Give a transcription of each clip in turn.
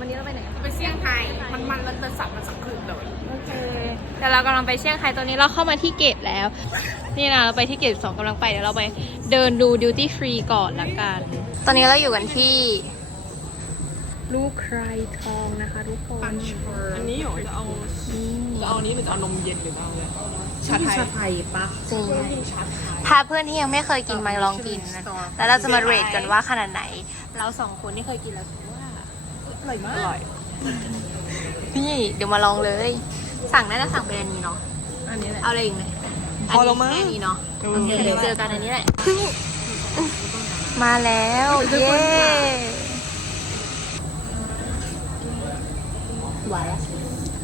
วันนี้เราไปไหนกันไปเซี่ยงไฮ้มันมันแล้วเดินสับมันสักคืนเลยโอเคเดี๋ยวเรากำลังไปเซี่ยงไฮ้ตอนนี้เราเข้ามาที่เกตแล้ว นี่นะเราไปที่เกตสองกำลังไปเดี๋ยวเราไปเดินดูดิวตี้ฟรีก่อนละกัน ตอนนี้เราอยู่กันที่ ลูกใครทองนะคะทุกคน อันนี้เหรอจะเอาจะเอาอันนี้หรือจะเอานมเย็นหรือจะเอาอะไรชาไทยชาไทยปะจริงชาไทยพาเพื่อนที่ยังไม่เคยกินมาลองกินนะแล้วเราจะมาเรทกันว่าขนาดไหน เราสองคนที่เคยกินแล้วคิดว่า อร่อยมากอร่อย นี่เดี๋ยวมาลองเลย สั่งน่าจะสั่งเป็นอันนี้เนาะ อันนี้แหละเอาอะไรอีกไหมพอแล้วมั้งนนี้แค่นี้เนาะอืมโอเคเดี๋ยวเจอกันอันนี้แหละ มาแล้วเย้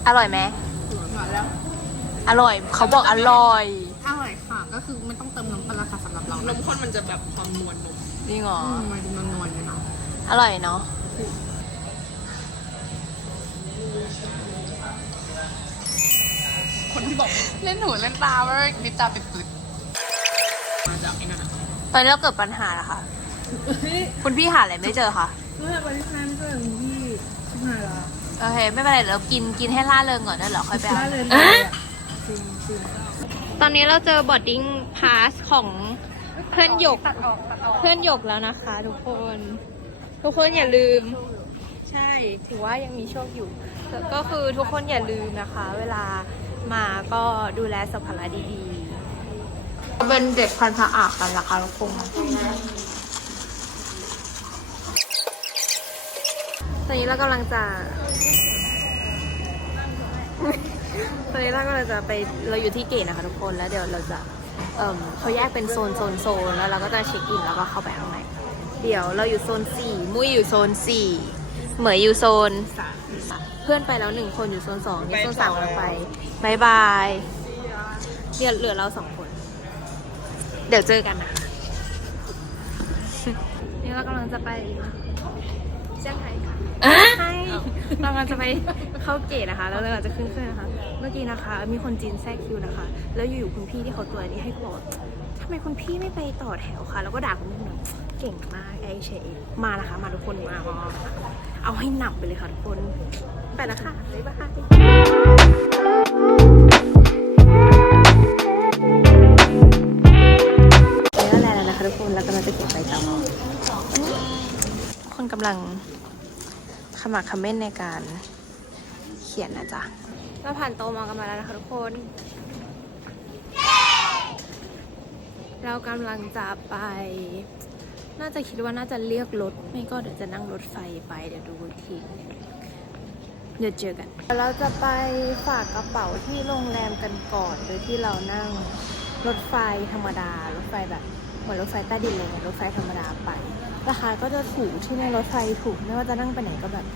อร่อยไหมหวานแล้ว อร่อย เขาบอกอร่อยอร่อยค่ะ ก็คือไม่ต้องเติมน้ำปลาค่ะสำหรับเรา นมข้นมันจะแบบความนวลนมจริงเหรออืมมันจะนวลๆเลยเนาะ อร่อยเนาะ คนที่บอกเล่นหูเล่นตาว่าดิตาปิดปิดมาจากไอ้นั่นอะตอนนี้เราเกิดปัญหาแล้วค่ะ คุณพี่หาอะไรไม่เจอค่ะเมื่อวันที่นั้นก็อย่างที่ชิบหายละโอเคไม่เป็นไรเดี๋ยวเรากินกินให้ล่าเริงก่อนแล้วเหรอค่อยไปเอาได้เลยอะจริงจริงตอนนี้เราเจอบอดดิ้งพาสของเพื่อนหยกเพื่อนหยกแล้วนะคะ ทุกคน ทุกคนอย่าลืม ใช่ ถือว่ายังมีโชคอยู่แต่ก็คือทุกคนอย่าลืมนะคะ เวลามาก็ดูแลสัมภาระดีๆ เป็นเด็กพันธุ์สะอาดกันละคะทุกคนตอนนี้เรากำลังจะตอนนี้เรากำลังจะไปเราอยู่ที่เกตนะคะทุกคนแล้วเดี๋ยวเราจะเอ่มเขาแยกเป็นโซนโซนโซนแล้วเราก็จะเช็คอินแล้วก็เข้าไปข้างในเดี๋ยวเราอยู่โซนสี่มุ้ยอยู่โซนสี่ เหมยอยู่โซนเพื่อนไปแล้วหนึ่งคนอยู่โซนสองนี่โซนสามกำลังไปบายบายเดี๋ยวเหลือเราสองคน เดี๋ยวเจอกันนะคะนี่เรากำลังจะไปเซี่ยงไฮ้ค่ะใช่เรากำลังจะไปเข้าเกตนะคะ แล้วเรากำลังจะขึ้นเครื่องนะคะ เมื่อกี้นะคะ มีคนจีนแทรกคิวนะคะ แล้วอยู่ๆคุณพี่ที่เขาตัวนี้ให้บอกว่าทำไมคุณพี่ไม่ไปต่อแถวคะแล้วก็ด่าคุณพี่หน่อย เก่งมากไอเชยมานะคะ มาทุกคนมามาเอาให้หนับไปเลยค่ะทุกคน ไปแล้วค่ะบ๊ายบายนี่ก็แล้วนะคะทุกคนเรากำลังจะเก็บไปต่อคนกำลังขมักเขม้นในการเขียนนะจ๊ะเราผ่านโตมองกันมาแล้วนะคะทุกคน เรากำลังจะไป น่าจะคิดว่าน่าจะเรียกรถ ไม่ก็เดี๋ยวจะนั่งรถไฟไป เดี๋ยวดูอีกทีเดี๋ยวเจอกัน เราจะไปฝากกระเป๋าที่โรงแรมกันก่อน โดยที่เรานั่งรถไฟธรรมดา รถไฟแบบเหมือนรถไฟใต้ดินเลยรถไฟธรรมดาไป ราคาก็จะถูกที่ในรถไฟถูก ไม่ว่าจะนั่งไปไหนก็แบบ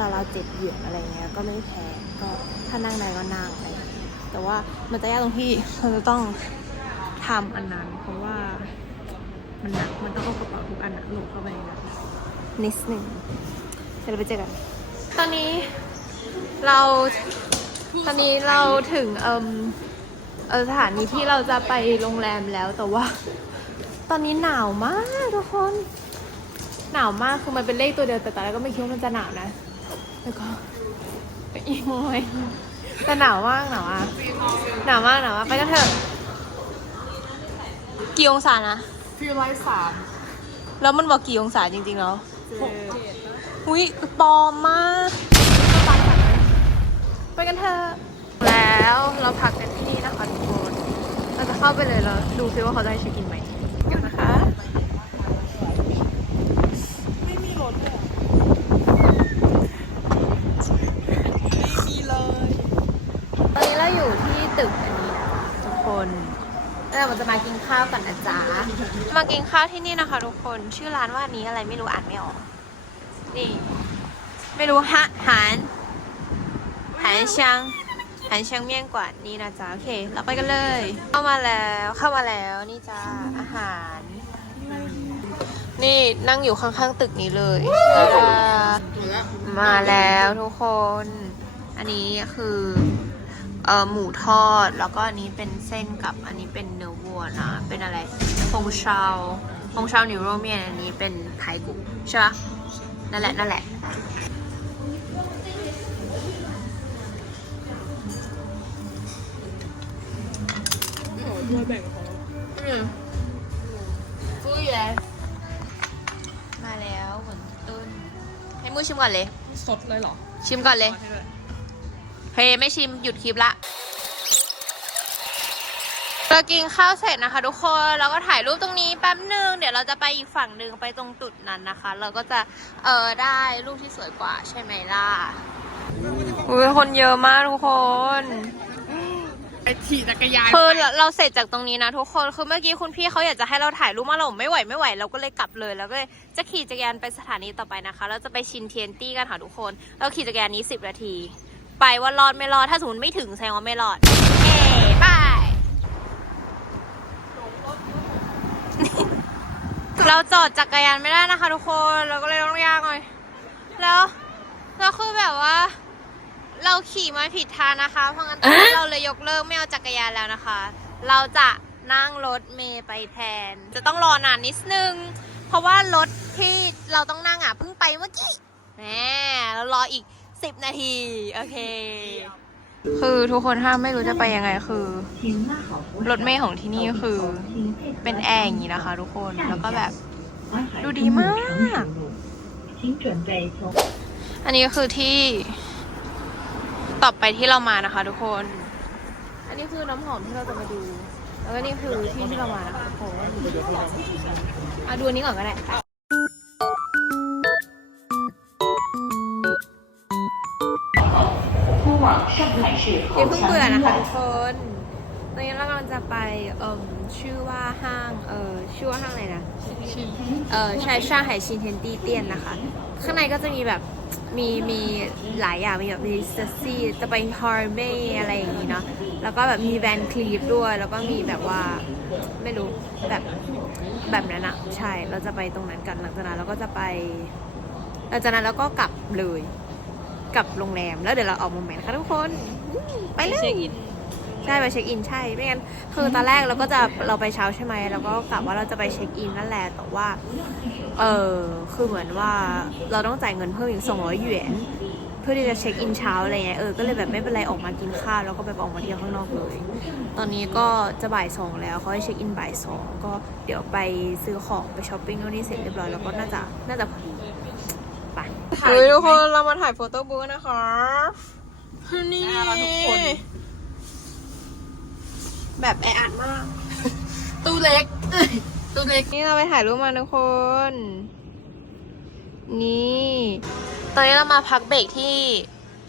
ราวๆเจ็ดเหรียญอะไรเงี้ย ก็ไม่แพง ก็ถ้านั่งในก็นั่งไรอย่างเงี้ยแต่ว่ามันจะยากตรงที่เราจะต้องทำอันนั้นเพราะว่า มันหนัก มันต้องเอากระเป๋าทุกอันหนุเข้าไปในนั้นนิดหนึ่งเดี๋ยวเราไปเจอกัน ตอนนี้เรา ตอนนี้เราถึงเอ่มเออสถานีที่เราจะไปโรงแรมแล้วแต่ว่า ตอนนี้หนาวมากทุกคน หนาวมากคือมันเป็นเลขตัวเดียวแต่ตอนแรกก็ไม่คิดว่ามันจะหนาวนะ แล้วก็ไปอีโมยแต่หนาวมากหนาวอะหนาวมากหนาวมากไปกันเถอะกี่องศานะ ฟิวไลท์สามแล้วมันบอกกี่องศาจริงๆแล้วหุยปลอมมาก ไปกันเถอะแล้วเราพักกันที่นี่นะคะทุกคนเราจะเข้าไปเลยแล้วดูซิว่าเขาจะให้เช็คอินไหมกันนะคะ ไม่มีรถเลยไม่มีเลย ตอนนี้เราอยู่ที่ตึกอันนี้นะทุกคนแล้ว เราจะมากินข้าวกันนะจ๊ะมากินข้าวที่นี่นะคะ ทุกคนชื่อร้านว่านี้อะไรไม่รู้อ่านไม่ออกนี่ไม่รู้ฮะหานหานช่างหานช่างเมี่ยงกวานี่นะจ๊ะโอเค เราไปกันเลย เข้ามาแล้วเข้ามาแล้วนี่จ้าอาหาร นี่นั่งอยู่ข้างๆตึกนี้เลยมาแล้วทุกคน อันนี้คือ เอ่อหมูทอดแล้วก็อันนี้เป็นเส้นกับอันนี้เป็นเนื้อวัวนะ เป็นอะไรฮงชาวฮงชาวนิวโรเมียนอันนี้เป็นไทยกุใช่ไหมนั่นแหละนั่นแหละด้วยแบ่งขออืมฟุ้ยเลยมาแล้วเหมือนตุ้นให้มูชิมก่อนเลย สดเลยเหรอ ชิมก่อนเลย เฮ้ยไม่ชิมหยุดคลิปละเรากินข้าวเสร็จนะคะ ทุกคนแล้วก็ถ่ายรูปตรงนี้แป๊บหนึ่งเดี๋ยวเราจะไปอีกฝั่งหนึ่งไปตรงจุดนั้นนะคะ เราก็จะเออได้รูปที่สวยกว่าใช่ไหมล่ะอุ้ยคนเยอะมากทุกคนไอขี่จักรยานคือเราเราเสร็จจากตรงนี้นะทุกคนคือเมื่อกี้คุณพี่เขาอยากจะให้เราถ่ายรูปมาเราบอกไม่ไหวไม่ไหวเราก็เลยกลับเลยแล้วก็เลยจะขี่จักรยานไปสถานีต่อไปนะคะ เราจะไปชินเทียนตี้กันค่ะทุกคน เราขี่จักรยานนี้สิบนาที ไปว่ารอดไม่รอด ถ้าสมมติไม่ถึงแสดงว่าไม่รอดเฮ้บายเราจอดจักรยานไม่ได้นะคะทุกคน เราก็เลยต้องย่างเลยแล้วแล้วคือแบบว่า เราขี่มาผิดทางนะคะ เพราะงั้นตอนนี้เราเลยยกเลิกไม่เอาจักรยานแล้วนะคะ เราจะนั่งรถเมย์ไปแทน จะต้องรอนานนิดนึง เพราะว่ารถที่เราต้องนั่งอะเพิ่งไปเมื่อกี้แหมเรารออีก สิบนาที โอเค คือทุกคนถ้าไม่รู้จะไปยังไงคือ รถเมย์ของที่นี่คือ เป็นแอร์อย่างนี้นะคะ ทุกคนแล้วก็แบบดูดีมาก อันนี้ก็คือที่ต่อไปที่เรามานะคะ ทุกคน อันนี้คือน้ำหอมที่เราจะมาดู แล้วก็นี่คือที่ที่เรามานะคะทุกคนเอาดูอันนี้ก่อนก็ได้ เดี๋ยวเพิ่งเบื่อนะคะทุกคนตอนนี้เรากำลังจะไปเอ่มชื่อว่าห้างเอ่อชื่อว่าห้างอะไรนะเอ่อใช่ช่างไหชินเทนตี้เตียนนะคะ ข้างในก็จะมีแบบมีมีหลายอย่างมีแบบมีเซซี่จะไปฮาร์เมย์อะไรอย่างงี้เนาะแล้วก็แบบมีแบรนคลีฟด้วย แล้วก็มีแบบว่าไม่รู้แบบแบบนั้นอะใช่เราจะไปตรงนั้นกันหลังจากนั้นเราก็จะไปหลังจากนั้นเราก็กลับเลย กลับโรงแรม แล้วเดี๋ยวเราออกโมเมนต์ค่ะทุกคนอืมไปเลยเช็คอินใช่ไปเช็คอินใช่ไม่งั้นคือตอนแรกเราก็จะเราไปเช้าใช่ไหมแล้วก็กะว่าเราจะไปเช็คอินนั่นแหละแต่ว่า เออคือเหมือนว่าเราต้องจ่ายเงินเพิ่มอีก200หยวนเพื่อที่จะเช็คอินเช้าอะไรเงี้ยเออก็เลยแบบไม่เป็นไรออกมากินข้าวแล้วก็แบบออกมาเที่ยวข้างนอกเลย ตอนนี้ก็จะบ่ายสองแล้วเขาให้เช็คอินบ่ายสองก็เดี๋ยวไปซื้อของไปช้อปปิ้งนู่นนี่เสร็จเรียบร้อยแล้วก็น่าจะน่าจะ พอดีไปเฮ้ยทุกคนเรามาถ่ายโฟโต้บุ๊กนะคะ นี่น่ารักทุกคน แบบแออัดมาก ตู้เล็กเอ้ยตู้เล็ก นี่เราไปถ่ายรูปมาทุกคน นี่ ตอนนี้เรามาพักเบรกที่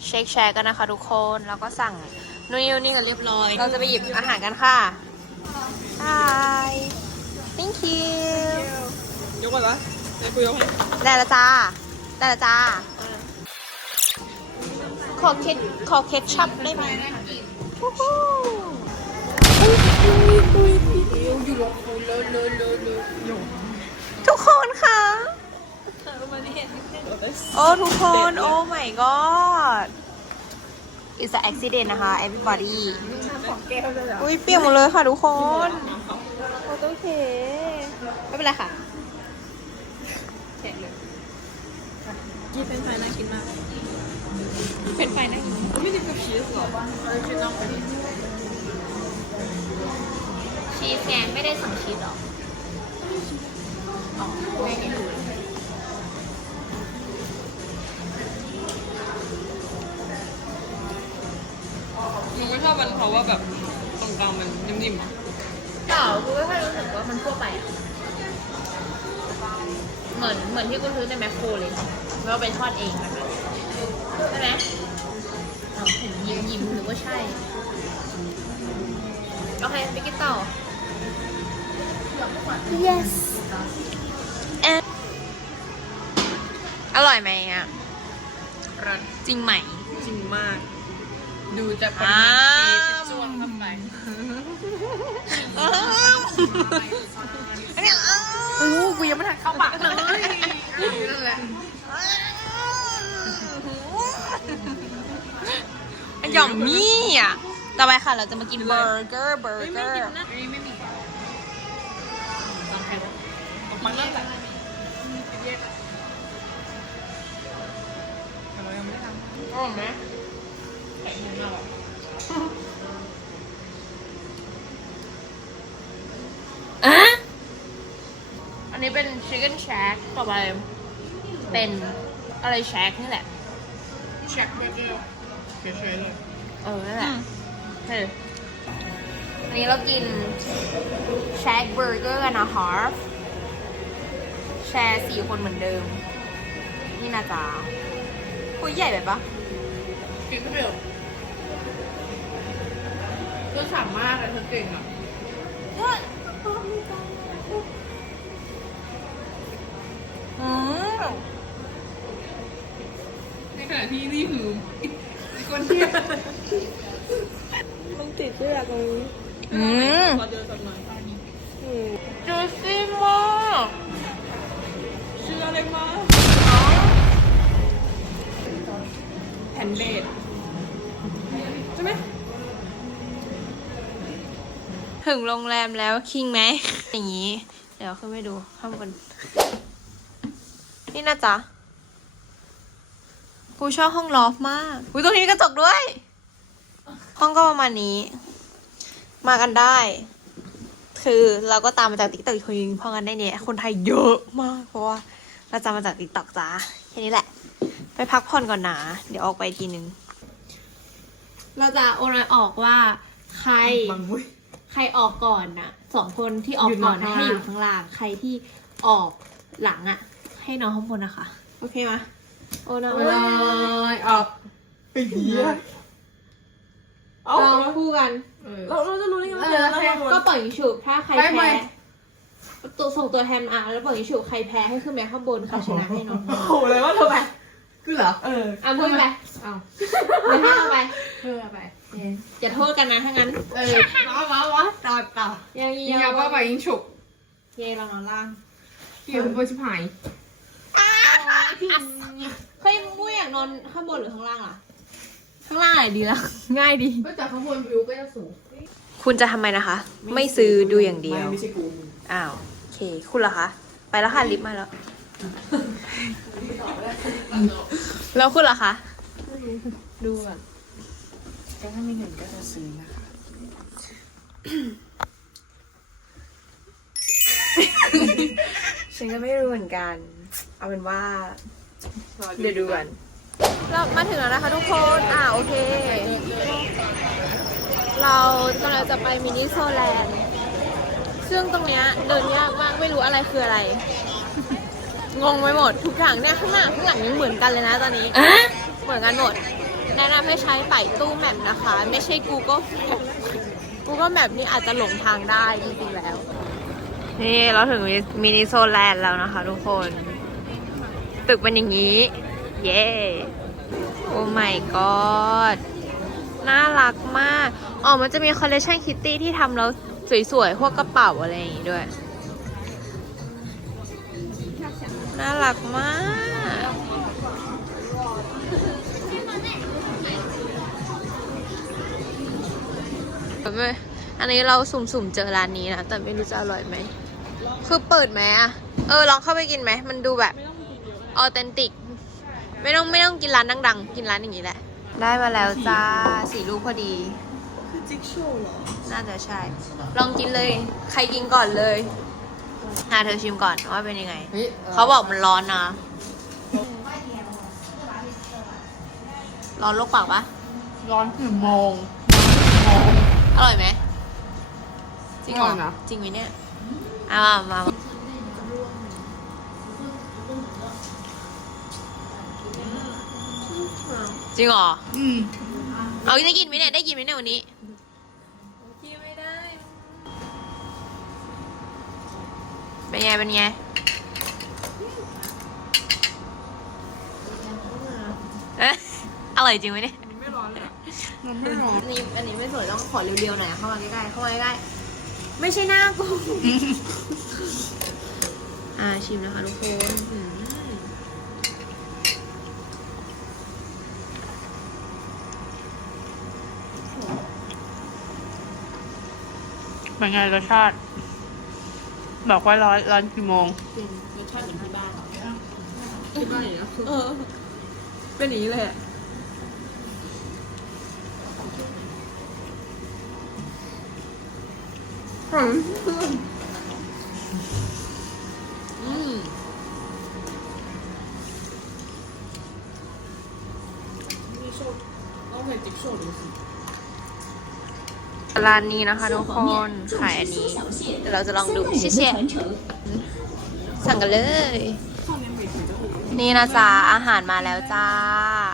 เชคแชร์กันนะคะทุกคน แล้วก็สั่งนู่นนี่นี่กันเรียบร้อย เราจะไปหยิบอาหารกันค่ะ Hi thank you ยกก่อนวะไหนกูยกให้ ได้และจ้า ได้และจ้า ขอเคทขอเคทชัพได้ไหมฮู้ฮู้ทุกคนค่ะ โอ้ทุกคน โอ้ my god it's an accident นะคะ everybody อุ้ยเปียกหมดเลยค่ะทุกคน โอเค ไม่เป็นไรค่ะ นเป็นไฟน่ากินมาก เป็นไฟน่ากินไม่ได้กับชีสหรอออริจินอลไปชีสไงไม่ได้สั่งชีสหรออ๋อไม่ได้ดูไม่ชอบมันเพราะว่าแบบตรงกลางมันนิ่มๆอะเปล่ากูไม่ค่รู้สึกว่ามันทั่วไปอะเหมือนเหมือนที่กูซื้อในแมคโครเลย แล้วไปทอดเองแบบนั้นใช่ไหมอ๋อเห็นยิ้มยิ้มหรือว่าใช่โอเคไปกินต่อ yes and อร่อยไหมอะรันจริงไหม จริงมาก ดูจะเป็นอ้าวชีสที่จ้วงเข้าไปโอ้กูยังไม่ทันเข้าปากเลยนั่นแหละ หย่อมมี่อะ ต่อไปค่ะเราจะมากินเบอร์เกอร์เบอร์เกอร์มันเริ่มจากอร่อยไหมอะอันนี้เป็นชิคเก้นแชกต่อไปเป็นอะไรแชกนี่แหละแชกเบอร์เกอร์ เฉยๆเลยเออนั่นแหละเอออันนี้เรากิน shack burger กันนะฮาร์ฟแชร์สี่คนเหมือนเดิม นี่นะจ๊ะคุยใหญ่แบบปะกินไม่เป็นหรอเธอฉ่ำมากเลยเธอเก่งอะอืมในขณะที่นี่หืมอีก คนที่มันติดด้วยอะตรงนี้อืมขอเดินสักหน่อยจูซี่มากชื่ออะไรมาแผ่นเบสใช่ไหมถึงโรงแรมแล้วคิงไหมอย่างนี้ เดี๋ยวขึ้นไปดูข้างบน นี่นะจ๊ะ กูชอบห้องลอฟมากอุ้ยตรงนี้มีกระจกด้วย ห้องก็ประมาณนี้ มากันได้ คือเราก็ตามมาจากติ๊กต็อกอีกคนนึงเพราะงั้นได้เนี่ย คนไทยเยอะมาก เพราะว่าเราจำมาจากติ๊กต็อกจ้าแค่นี้แหละ ไปพักผ่อนก่อนนะ เดี๋ยวออกไปทีนึง เราจะโอนออกว่าใครบังมุ้ยใครออกก่อนน่ะสองคนที่ออกก่อนนะอยู่ข้างล่างให้อยู่ข้างล่าง ใครที่ออกหลังอะให้นอนข้างบนนะคะ โอเคไหม โอ้นะโอ้ยออกไปเหี้ยเอาลองคู่กันเออเราเราจะรู้ได้ไงว่าเออเราใครก็เปิดยิงฉุบถ้าใครไปไปแพ้ตัวส่งตัวแทนมาแล้วเปิดยิงฉุบใครแพ้ให้ขึ้นไปข้างบนใครชนะให้นอนข้างโอ้ล่างโหเลยว่าเธอไปคือเหรอ เอออะพูดไปเอาเดี๋ยวให้เอาไปเพื่อไปอย่าโทษกันนะถ้างั้น เออมามามาต่อต่อยังยิยังงยาวก็ไปยิงฉุกเย่เรานอนล่างที่เป็นโปรชิบหาย เฮ้ยมุ้ยอยากนอนข้างบนหรือข้างล่างล่ะ ข้างล่างไหนดีล่ะ ง่ายดี ก็จากข้างบนวิวก็จะสูง คุณจะทำไมนะคะ ไม่ซื้อดูอย่างเดียว ไม่ใช่กูอ้าว โอเค คุณล่ะคะ ไปแล้วค่ะลิฟต์มาแล้ว แล้วคุณล่ะคะ ดูอะก็ถ้ามีเงินก็จะซื้อนะคะ ฉันก็ไม่รู้เหมือนกัน เอาเป็นว่าเดี๋ยวดูกันเรามาถึงแล้วนะคะทุกคน อ่าโอเค เรากำลังจะไปมินิโซแลนด์ซึ่งตรงเนี้ยเดินยากมากไม่รู้อะไรคืออะไร งงไปหมดทุกอย่างเนี่ยข้างหน้าข้างหลังยังเหมือนกันเลยนะตอนนี้ เหมือนกันหมดแนะนำให้ใช้ป่ายตู้แมปนะคะ ไม่ใช่ Google Map Google Map นี่อาจจะหลงทางได้จริงๆแล้ว นี่เราถึงมินิโซแลนด์แล้วนะคะทุกคน ตึกเป็นอย่างนี้ เย้โอ้ my god น่ารักมาก อ๋อ มันจะมีคอลเลคชันคิตตี้ที่ทำแล้วสวยๆ พวกกระเป๋าอะไรอย่างงี้ด้วย น่ารักมาก อันนี้เราสุ่มๆ เจอร้านนี้นะ แต่ไม่รู้จะอร่อยไหม คือเปิดไหมอะเออ ลองเข้าไปกินไหม มันดูแบบ ออเทนติก ไม่ต้องไม่ต้องกินร้านดังๆ กินร้านอย่างนี้แหละ ได้มาแล้วจ้าสี่ลูกพอดี คือจิ๊กโชว์เหรอ น่าจะใช่ ลองกินเลย ใครกินก่อนเลยอะเธอชิมก่อนว่าเป็นยังไงเขาบอกมันร้อนนะ ร้อนลูกเปล่าปะร้อนคือโมงอร่อยไหมจริงเหรอร่ออยนะ จริงไหมเนี่ยเอามามามา จริงเหรอ อืมเอาได้กินไหมเนี่ย ได้กินไหมเนี่ยวันนี้กินไม่ได้ เป็นไง เป็นไง เอ๊ะอร่อยจริงไหมเนี่ย ไม่ร้อนเลยมันไม่ร้อนอันนี้อันนี้ไม่สวยต้องขอเร็วๆหน่อยเข้ามาใกล้ๆเข้ามาใกล้ๆไม่ใช่หน้ากู อ่าชิมนะคะทุกคนอืม เป็นไงรสชาติ บอกว่าร้อนร้อนกี่โมง เป็นรสชาติเหมือนที่บ้านที่บ้านอย่างเงี้ยเออ เป็นอย่างนี้เลยอะอืม ร้านนี้นะคะทุกคนขายอันนี้เราจะลองดูเชิเชสั่งกันเลย นี่นะจ๊ะอาหารมาแล้วจ้า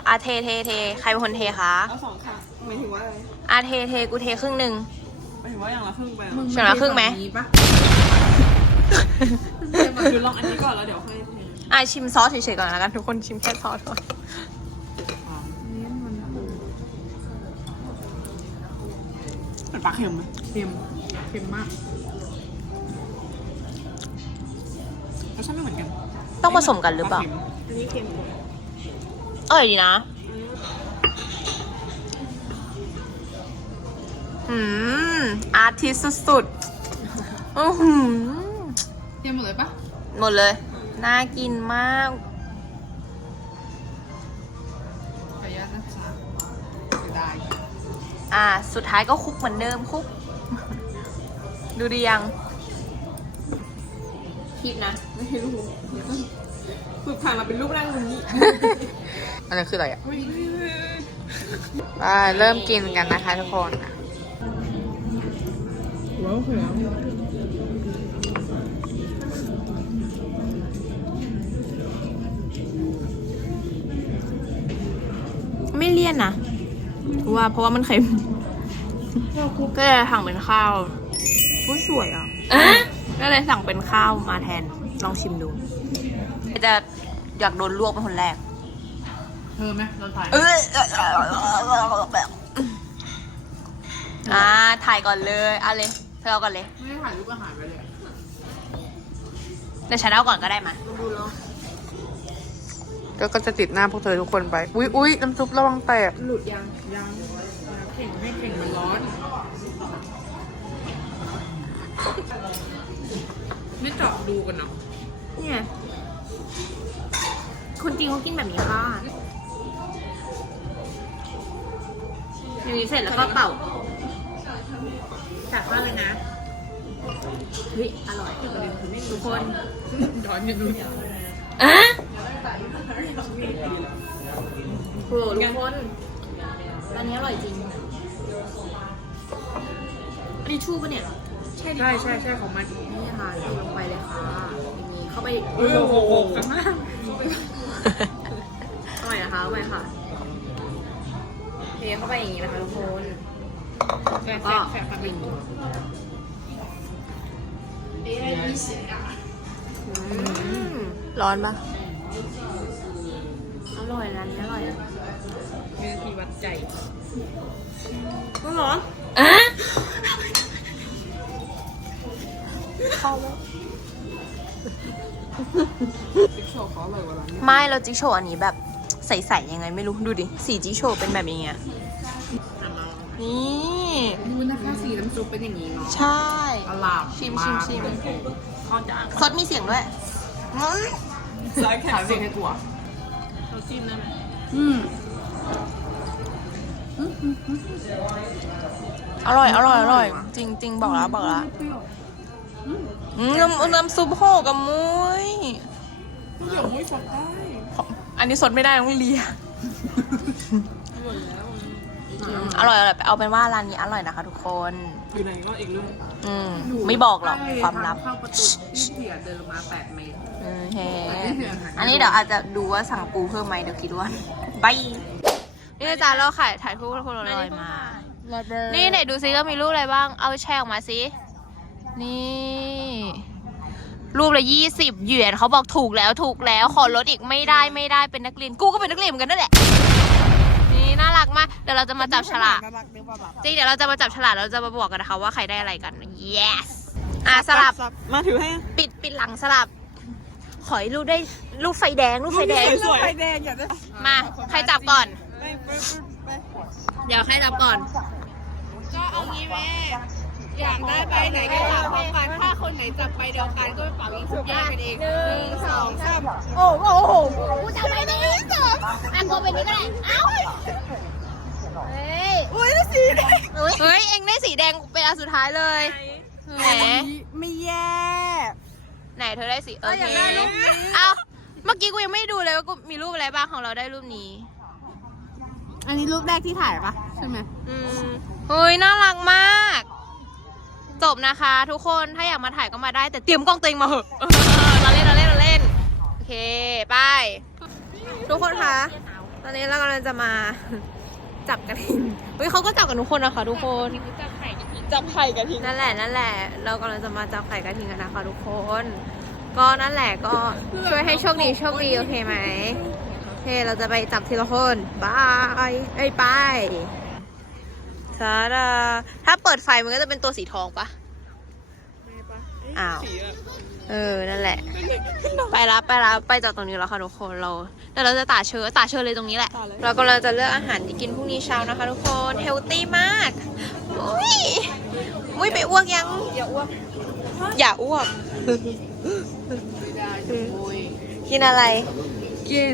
อาเทเทเทใครเป็นคนเทคะอาสองค่ะหมายถึงว่าอะไรอาเทเทกูเทครึ่งหนึ่งหมายถึงว่าอย่างละครึ่งไปมึงอย่างละครึ่งไหมเดี๋ลองอันนี้ก่อนแล้วเดี๋ยวค่อยเทอะชิมซอสเฉยๆก่อนแล้วกันทุกคนชิมแค่ซอสก่อน เป็นปลาเค็มไหมเค็มเค็มมากรสชาติไม่เหมือนกันต้องผสมกันหรือเปล่า อันนี้เค็มอร่อยดีนะ อืม อาร์ติสสุดๆอื้อหือเทียมหมดเลยปะหมดเลย น่ากินมาก อ่า สุดท้ายก็คุกเหมือนเดิมคุก ดูดียัง คิดนะ ไม่รู้ฝึกผ่านมาเป็นรูปร่างนี้ อันนี้คืออะไรอะไปเริ่มกินกันนะคะทุกคนว้าวเขียวไม่เลี่ยนนะ ว่าเพราะว่ามันเค็มก็เลยสั่งเป็นข้าวอุ้ยสวยอะก็เลยสั่งเป็นข้าวมาแทนลองชิมดูจะอยากโดนลวกเป็นคนแรก เธอไหมเราถ่ายเอออ่าถ่ายก่อนเลยเอาเลยเธอเอาก่อนเลย ไม่ได้ถ่ายรูปอาหารไปเลยเดี๋ยวฉันเอาก่อนก็ได้มาก็ก็จะติดหน้าพวกเธอทุกคนไป อุ้ยอุ้ยน้ำซุประวังแตกหลุดยังยัง เข่งให้เข่งมันร้อน ไม่เจาะดูกันเนาะเนี่ยคนจริงเขากินแบบนี้ค่ะอย่างนี้เสร็จแล้วก็เป่าจากข้าวเลยนะเฮ้ยอร่อยทุกคนย้อนอยู่นู่นอะโหทุกคนร้านนี้อร่อยจริง อันนี้ชูปะเนี่ย ใช่ดิใช่ใช่ใช่ของมันนี่ค่ะเทลงไปเลยค่ะอย่างนี้เข้าไปโอ้โหข้างล่างอร่อยนะคะเอาไปค่ะเทเข้าไปอย่างนี้นะคะทุกคนแสบก็แสบแสบเป็นร้อนปะอร่อยร้านนี้อร่อยอะเมทีวัดใจก็ร้อนอะ ติ๊กโชว์เขาอร่อยกว่าร้านนี้ไม่เราจิกโชว์อันนี้แบบใสๆยังไงไม่รู้ดูดิสีจิกโชว์เป็นแบบนี้อะนี่ดูนะคะสีน้ำซุปเป็นอย่างนี้เนาะใช่อลาบชิมชิมชิมข้าวจานซดมีเสียงด้วยสายแข็งเสียงให้ตัวเราจิ้มได้ไหมอืมอร่อย อร่อย อร่อย จริงจริงบอกแล้ว บอกแล้วเปรี้ยว อืมน้ำน้ำซุปโหกับมุ้ยเดี๋ยวไม่สดได้อันนี้สดไม่ได้ต้องเลียอร่อยแล้วอร่อยอร่อยเอาเป็นว่าร้านนี้อร่อยนะคะ ทุกคน อยู่ไหนก็อีกเรื่องอืมไม่บอกหรอกความลับ เข้าประตูที่เถียเดินลงมาแปดเมตร อืมเฮ้อันนี้เดี๋ยวอาจจะดูว่าสั่งปูเพิ่มไหมเดี๋ยวคิดว่าบายนี่อาจารย์เราขายถ่ายรูปคนลอยมา นี่ไหนดูซิก็มีรูปอะไรบ้าง เอาแชร์ออกมาสิ นี่ รูปละยี่สิบหยวนเขาบอกถูกแล้วถูกแล้ว ขอลดอีกไม่ได้ไม่ได้เป็นนักเรียน กูก็เป็นนักเรียนเหมือนกันนั่นแหละ นี่น่ารักมาก เดี๋ยวเราจะมาจับฉลากจริงเดี๋ยวเราจะมาจับฉลากเราจะมาบอกกันนะคะว่าใครได้อะไรกัน yes อะสลับมาถือให้ปิดปิดหลังสลับ ขอให้รูปได้รูปไฟแดงรูปไฟแดงสวยๆไฟแดงอยาได้มา ใครจับก่อน เดี๋ยวใครจับก่อน ก็เอางี้แม่ อยากได้ใบไหนก็จับพร้อมกันถ้าคนไหนจับใบเดียวกันก็ไปเป่ายิงสุกแยกกันเองหนึ่งสองสามโอ้โหกูจับไปนี้เสริมอะกูไปนี้ก็ได้เอ้าเฮ้ยอุ้ยสีแดงเฮ้ยเอ็งได้สีแดงเป็นอันสุดท้ายเลยแหมไม่แย่ไหนเธอได้สีโออเคยากได้รูปนี้เอ้าเมื่อกี้กูยังไม่ดูเลยว่ากูมีรูปอะไรบ้างของเราได้รูปนี้ อันนี้รูปแรกที่ถ่ายปะใช่ไหมอืมเฮ้ยน่ารักมาก จบนะคะ ทุกคนถ้าอยากมาถ่ายก็มาได้ แต่เตรียมกล้องตัวเองมาเหอะเออเราเล่นเราเล่นเราเล่น โอเคไปทุกคนคะ ตอนนี้เรากำลังจะมาจับกระทิงเฮ้ยเขาก็จับกันทุกคนนะคะทุกคน จับไข่กระทิงนั่นแหละนั่นแหละ เรากำลังจะมาจับไข่กระทิงกันนะคะทุกคน ก็นั่นแหละก็ช่วยให้โชคดีโชคดีโอเคไหมโอเคเราจะไปจับทีละคนบายไอ้ยไป ซาดาถ้าเปิดไฟมันก็จะเป็นตัวสีทองปะอ้าว เออ นั่นแหละ ไปละไปละไปจากตรงนี้แล้วค่ะทุกคนเราแต่เราจะตาเชอตาเชอเลยตรงนี้แหละ เรากำลังจะเลือกอาหารที่กินพรุ่งนี้เช้านะคะทุกคนเฮลตี้มากอุ้ยอุ้ยไปอ้วกยัง อย่าอ้วก อย่าอ้วก กินอะไร กิน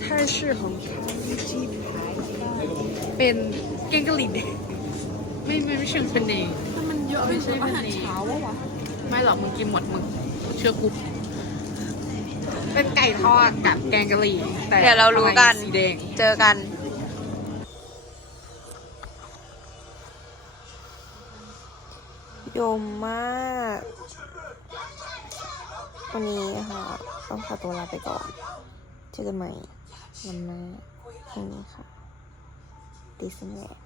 ไทยชื่อของเขาเป็นแกงกะหรี่ ไม่ไม่ไม่เชิงเป็นเองมันเยอะไม่ใช่อาหารเช้าวะวะไม่หรอกมึงกินหมดมึงเชื่อกูเป็นไก่ทอดกับแกงกะหรี่แต่เดี๋ยวเรารู้กัน สีแดงเจอกันยมมากวันนี้ค่ะ ต้องขอตัวลาไปก่อน เจอกันใหม่วันหน้าพรุ่งนี้ค่ะดิสนีย์